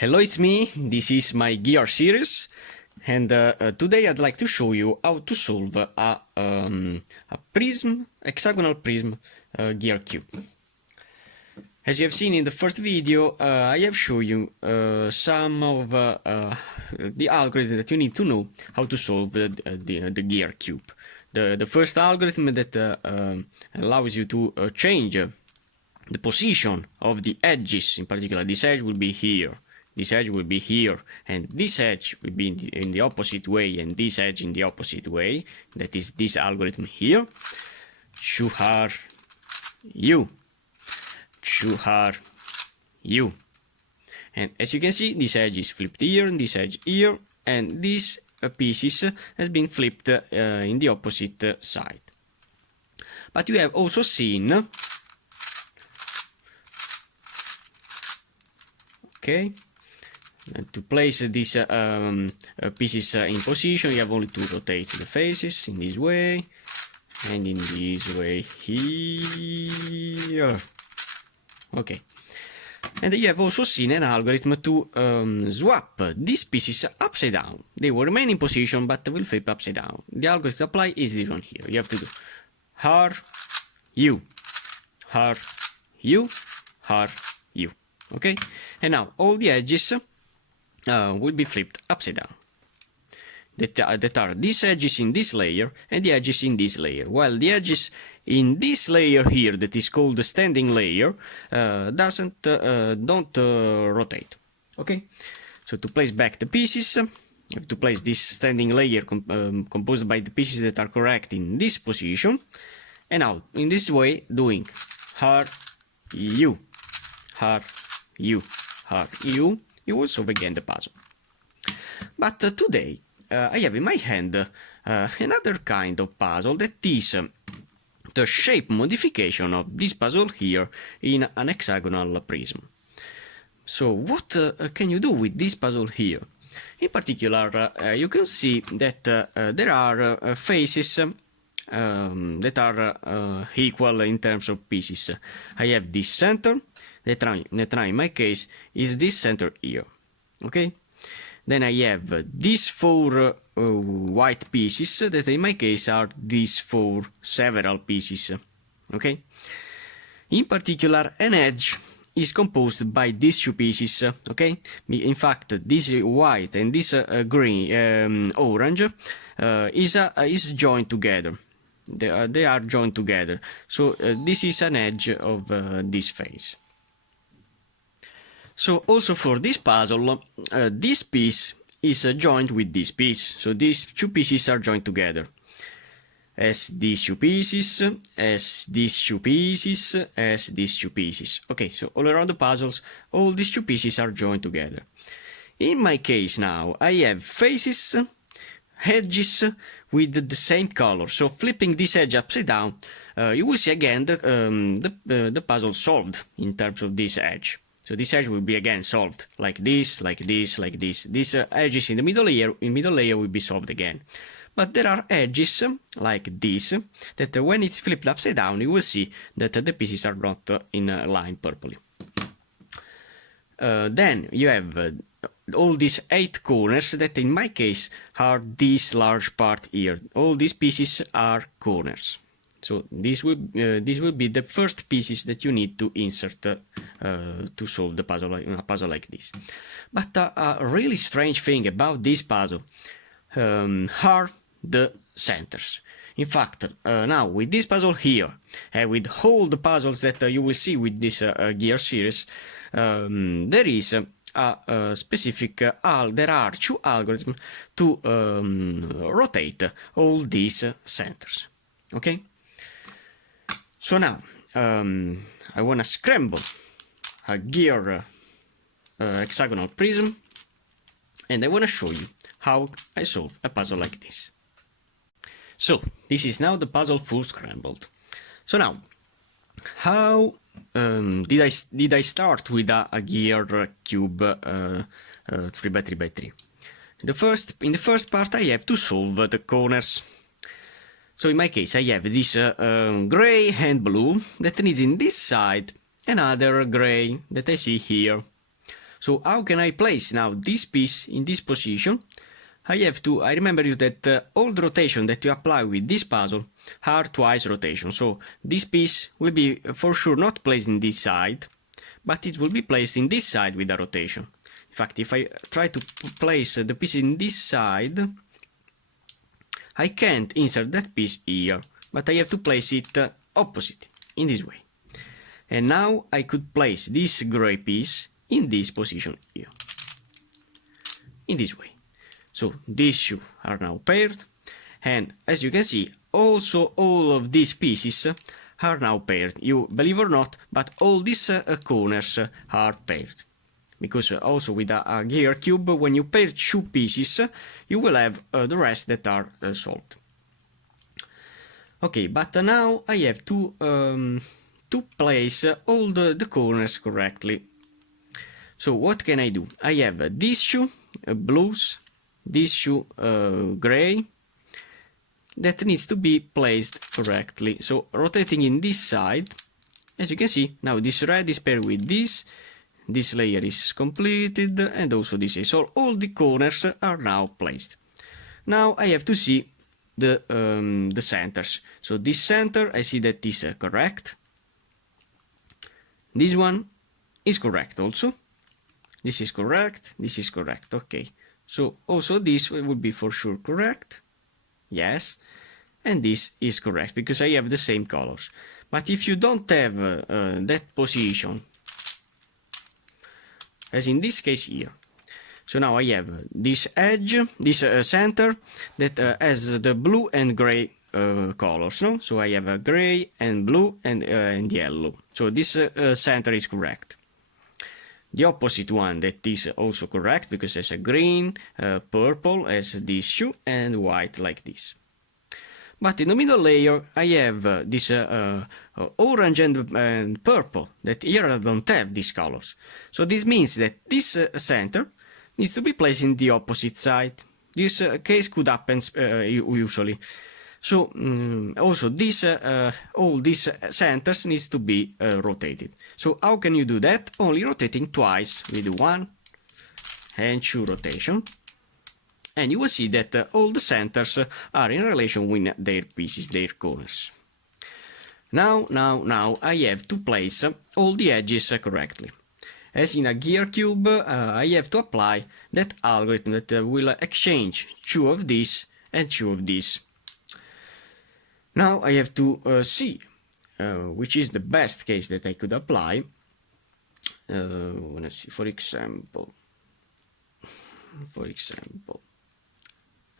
Hello, it's me. This is my gear series, and today I'd like to show you how to solve a hexagonal prism gear cube. As you have seen in the first video, I have shown you some of the algorithms that you need to know how to solve the gear cube. The first algorithm that allows you to change the position of the edges. In particular, this edge will be here. This edge will be here, and this edge will be in the opposite way, and this edge in the opposite way. That is this algorithm here. Choose you. And as you can see, this edge is flipped here, and this edge here, and these pieces has been flipped in the opposite side. But you have also seen, okay, to place these pieces in position, you have only to rotate the faces in this way and in this way here. Okay, and you have also seen an algorithm to swap these pieces upside down. They will remain in position but will flip upside down. The algorithm to apply is this one here. You have to do you. Okay, and now all the edges will be flipped upside down. That are these edges in this layer and the edges in this layer, while the edges in this layer here, that is called the standing layer, don't rotate. Okay, so to place back the pieces, you have to place this standing layer composed by the pieces that are correct in this position, and now in this way doing you, you will solve again the puzzle. But today I have in my hand another kind of puzzle that is the shape modification of this puzzle here in an hexagonal prism. So what can you do with this puzzle here? In particular, you can see that there are faces that are equal in terms of pieces. I have this center, that in my case is this center here. Okay, then I have these four white pieces that in my case are these four several pieces. Okay, in particular, an edge is composed by these two pieces. Okay, in fact, this white and this green orange is joined together. They are joined together, so this is an edge of this face. So also for this puzzle, this piece is joined with this piece, so these two pieces are joined together. As these two pieces, as these two pieces, as these two pieces. Okay, so all around the puzzles, all these two pieces are joined together. In my case now, I have faces, edges with the same color, so flipping this edge upside down, you will see again the puzzle solved in terms of this edge. So this edge will be again solved like this, like this, like this. These edges in the middle layer will be solved again. But there are edges like this that when it's flipped upside down, you will see that the pieces are not in a line purplely. Then you have all these 8 corners that in my case are this large part here. All these pieces are corners. So this will be the first pieces that you need to insert to solve the puzzle, a puzzle like this. But a really strange thing about this puzzle are the centers. In fact, now with this puzzle here, and with all the puzzles that you will see with this gear series, there is a specific there are 2 algorithms to rotate all these centers. Okay. So now, I want to scramble a gear hexagonal prism, and I want to show you how I solve a puzzle like this. So, this is now the puzzle full scrambled. So now, how did I start with a gear cube 3x3x3? In the first part, I have to solve the corners. So in my case, I have this gray and blue that needs in this side another gray that I see here. So how can I place now this piece in this position? I remember you that all the rotation that you apply with this puzzle are twice rotation. So this piece will be for sure not placed in this side, but it will be placed in this side with a rotation. In fact, if I try to place the piece in this side, I can't insert that piece here, but I have to place it opposite, in this way. And now I could place this gray piece in this position here, in this way. So these two are now paired, and as you can see, also all of these pieces are now paired. You believe or not, but all these corners are paired. Because also with a gear cube, when you pair two pieces, you will have the rest that are solved. Okay, but now I have to place all the corners correctly. So what can I do? I have these two blues, these two gray, that needs to be placed correctly. So rotating in this side, as you can see, now this red is paired with this layer is completed, and also this is. So all the corners are now placed. Now I have to see the centers. So this center, I see that is correct. This one is correct also. This is correct, this is correct, okay. So also this will be for sure correct, yes, and this is correct because I have the same colors. But if you don't have that position, as in this case here, so now I have this edge, this center that has the blue and gray colors, no? So I have a gray and blue and yellow. So this center is correct. The opposite one that is also correct because it's a green, purple as this two, and white like this. But in the middle layer I have this orange and purple that here I don't have these colors. So this means that this center needs to be placed in the opposite side. This case could happen usually. So also this all these centers needs to be rotated. So how can you do that? Only rotating twice with 1 and 2 rotation, and you will see that all the centers are in relation with their pieces, their corners. Now I have to place all the edges correctly. As in a gear cube, I have to apply that algorithm that will exchange 2 of these and 2 of these. Now I have to see which is the best case that I could apply. Let's see, for example,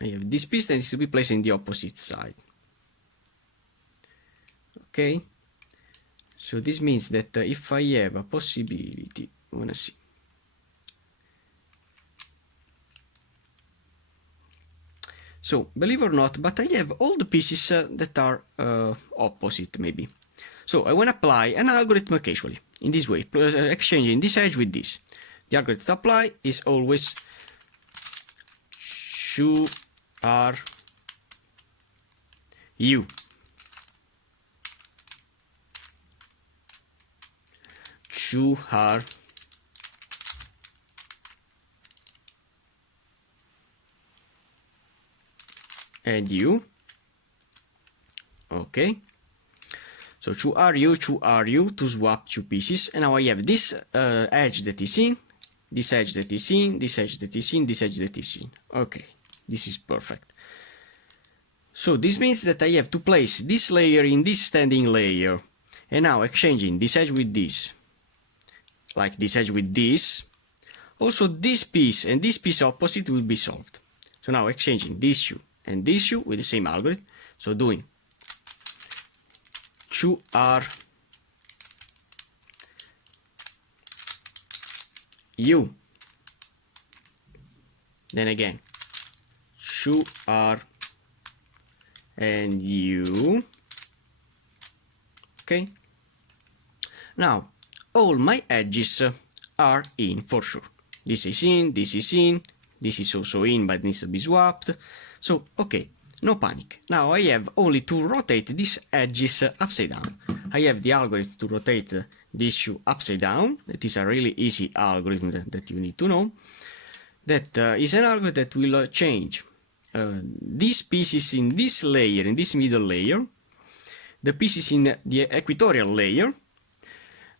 I have this piece that needs to be placed in the opposite side. Okay, so this means that if I have a possibility, I wanna see. So, believe or not, but I have all the pieces that are opposite, maybe. So, I want to apply an algorithm casually, in this way, exchanging this edge with this. The algorithm to apply is always chu r u. Chu r and u. Okay, so chu r u to swap 2 pieces, and now I have this edge that is in, this edge that is in, this edge that is in, this edge that is in. Okay, this is perfect. So this means that I have to place this layer in this standing layer, and now exchanging this edge with this, like this edge with this, also this piece and this piece opposite will be solved. So now exchanging this two and this two with the same algorithm, so doing 2r u, then again 2r and u. Okay, now all my edges are in for sure. This is in, this is in, this is also in but needs to be swapped. So okay, no panic. Now I have only to rotate these edges upside down. I have the algorithm to rotate this shoe upside down. It is a really easy algorithm that you need to know. That is an algorithm that will change these pieces in this layer, in this middle layer, the pieces in the equatorial layer,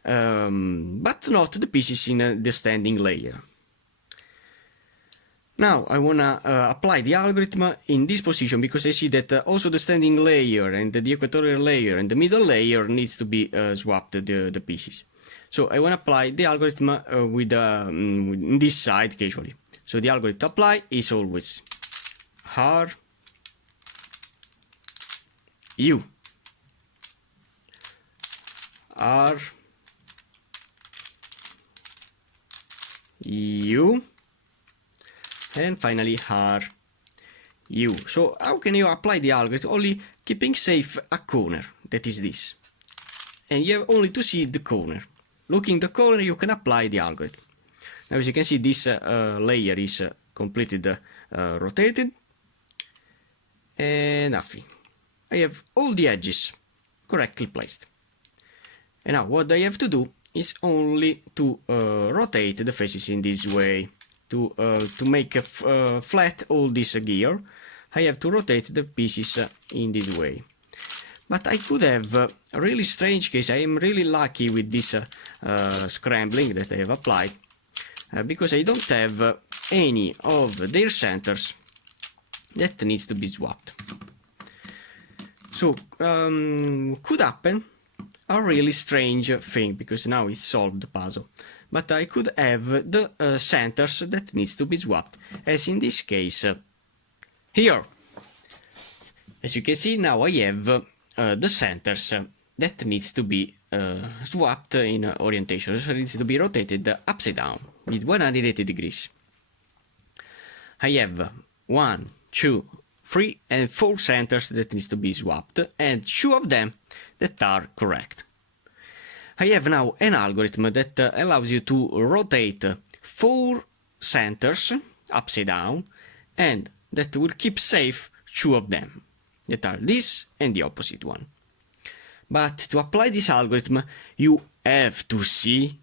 but not the pieces in the standing layer. Now I wanna apply the algorithm in this position because I see that also the standing layer and the equatorial layer and the middle layer needs to be swapped, the pieces. So I wanna apply the algorithm with this side casually. So the algorithm to apply is always R U R U and finally R U. So how can you apply the algorithm? Only keeping safe a corner, that is this. And you have only to see the corner. Looking the corner, you can apply the algorithm. Now as you can see, this layer is completely rotated and nothing. I have all the edges correctly placed. And now what I have to do is only to rotate the faces in this way. To make flat all this gear, I have to rotate the pieces in this way. But I could have a really strange case. I am really lucky with this scrambling that I have applied, because I don't have any of their centers that needs to be swapped. So could happen a really strange thing, because now it's solved the puzzle. But I could have the centers that needs to be swapped, as in this case here. As you can see, now I have the centers that needs to be swapped in orientation, so it needs to be rotated upside down with 180 degrees. I have 1, 2, 3 and 4 centers that needs to be swapped, and 2 of them that are correct. I have now an algorithm that allows you to rotate 4 centers upside down, and that will keep safe 2 of them, that are this and the opposite one. But to apply this algorithm, you have to see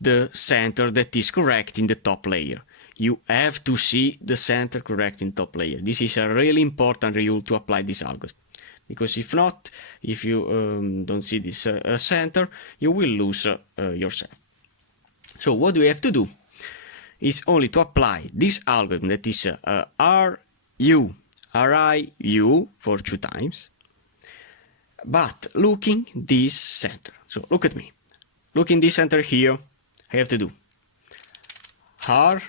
the center that is correct in the top layer. You have to see the center correct in top layer. This is a really important rule to apply this algorithm. Because if not, if you don't see this center, you will lose yourself. So what we have to do is only to apply this algorithm, that is RIU for 2 times, but looking this center. So look at me. Looking this center here, I have to do R.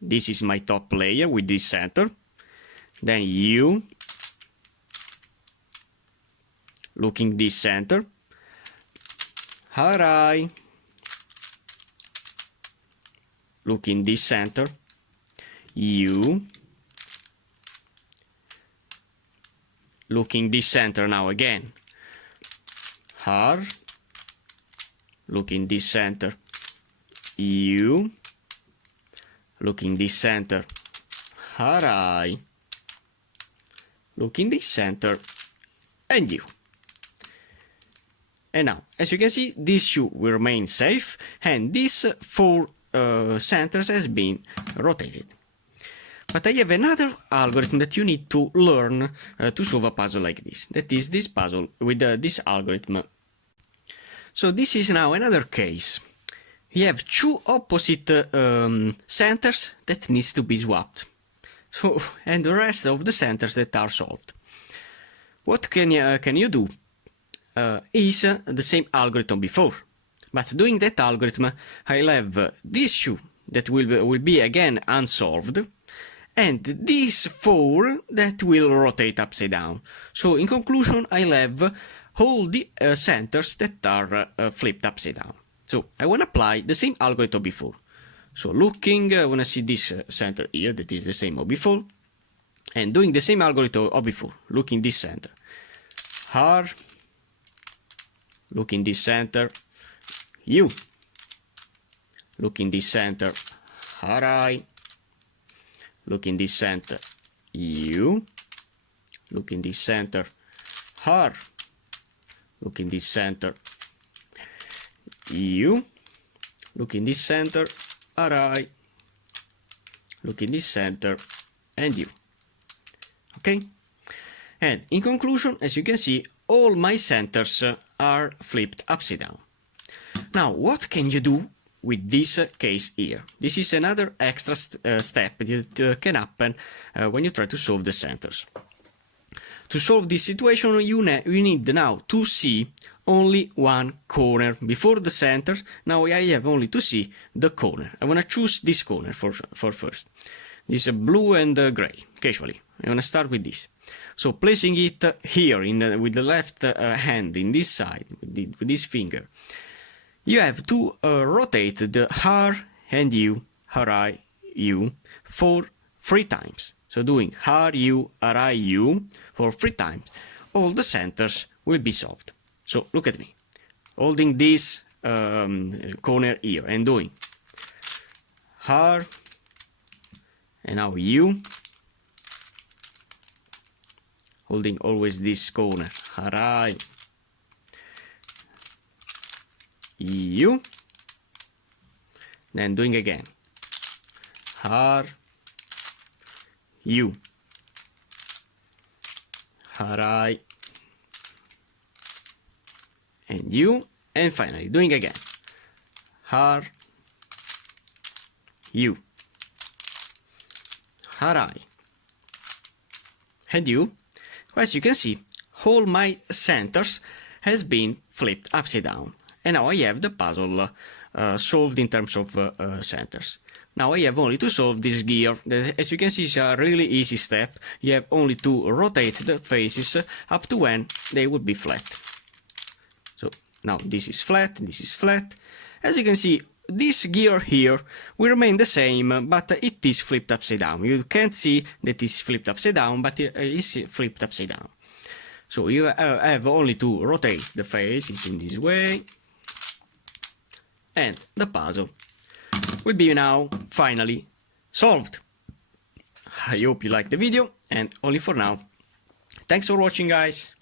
This is my top layer with this center. Then U. Looking this center, RI, looking this center, U, looking this center now again, R, looking this center, U, looking this center, RI, looking this center, and U. And now, as you can see, this shoe will remain safe, and these 4 centers has been rotated. But I have another algorithm that you need to learn to solve a puzzle like this. That is this puzzle with this algorithm. So this is now another case. You have 2 opposite centers that needs to be swapped. So, and the rest of the centers that are solved. What can you do? Is the same algorithm before, but doing that algorithm, I'll have this shoe that will be again unsolved, and these 4 that will rotate upside down. So in conclusion, I'll have all the centers that are flipped upside down. So I want to apply the same algorithm before. So looking, I want to see this center here that is the same as before, and doing the same algorithm as before, looking this center, R. Look in this center, U. Look in this center, RI. Look in this center, U. Look in this center, R. look in this center, you, look in this center, Ri, look in this center, and you. Okay? And in conclusion, as you can see, all my centers are flipped upside down. Now, what can you do with this case here? This is another extra step that can happen when you try to solve the centers. To solve this situation, you need now to see only one corner before the centers. Now I have only to see the corner. I want to choose this corner for first. This blue and gray, casually. I want to start with this. So placing it here with the left hand in this side, with this finger, you have to rotate the R and U, Ri, U for 3 times. So doing R, U, Ri, U for 3 times, all the centers will be solved. So look at me, holding this corner here and doing R, and now U, holding always this corner, Ri, U, then doing again R, U, Ri, and U, and finally doing again R, U, Ri, and U. As you can see, all my centers has been flipped upside down. And now I have the puzzle solved in terms of centers. Now I have only to solve this gear. As you can see, it's a really easy step. You have only to rotate the faces up to when they would be flat. So now this is flat, this is flat. As you can see, this gear here will remain the same, but it is flipped upside down. You can't see that it's flipped upside down, but it is flipped upside down. So you have only to rotate the faces in this way. And the puzzle will be now finally solved. I hope you liked the video, and only for now. Thanks for watching, guys.